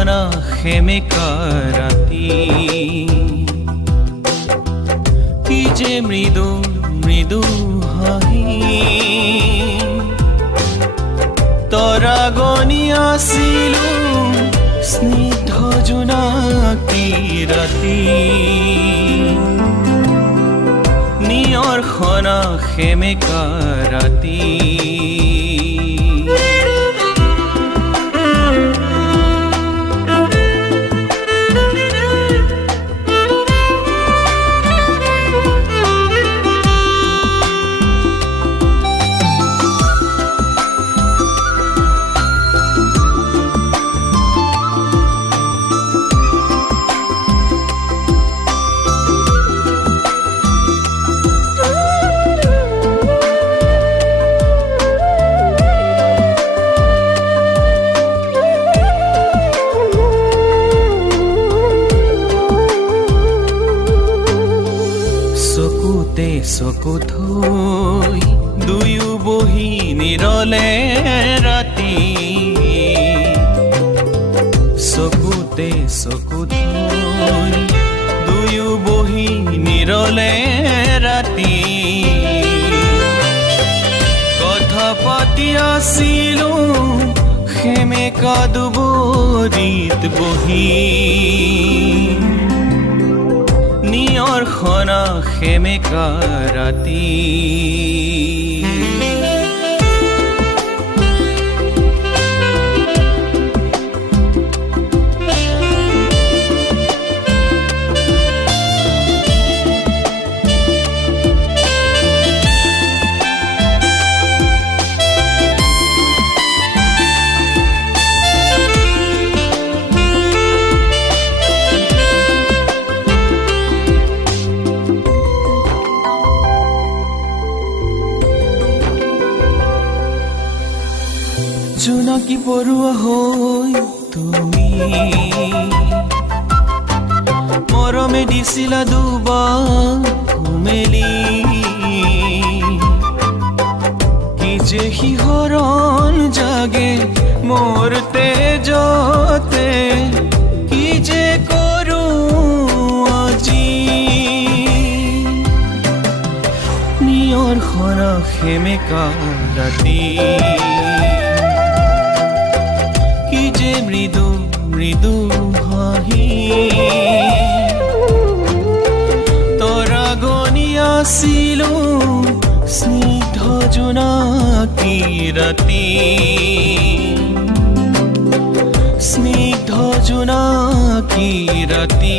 খনা সেমেকা ৰাতি কি যে মৃদু মৃদু হাঁহি তৰা গনি আছিলো স্নিগ্ধ জোনাকী ৰাতি নিয়ৰ খনা সেমেকা ৰাতি চকু থৈ দুয়ো বহি নিৰলে ৰাতি চকুতে চকু থৈ দুয়ো বহি নিৰলে ৰাতি কথা পাতি আছিলো সেমেকা দুবৰিত বহি নিয়ৰ খনা সেমেকা ৰাতি জোনাকী পৰুৱা হৈ তুমি মৰমে দিছিলা দুবাৰ মেলি কি যে শিহৰণ জাগে মোৰ তেজতে কি যে কৰো আজি নিয়ৰ খনা সেমেকা ৰাতি কি যে মৃদু মৃদু হাঁহি তৰা গনি আছিলো স্নিগ্ধ জোনাকী ৰাতি স্নিগ্ধ জোনাকী ৰাতি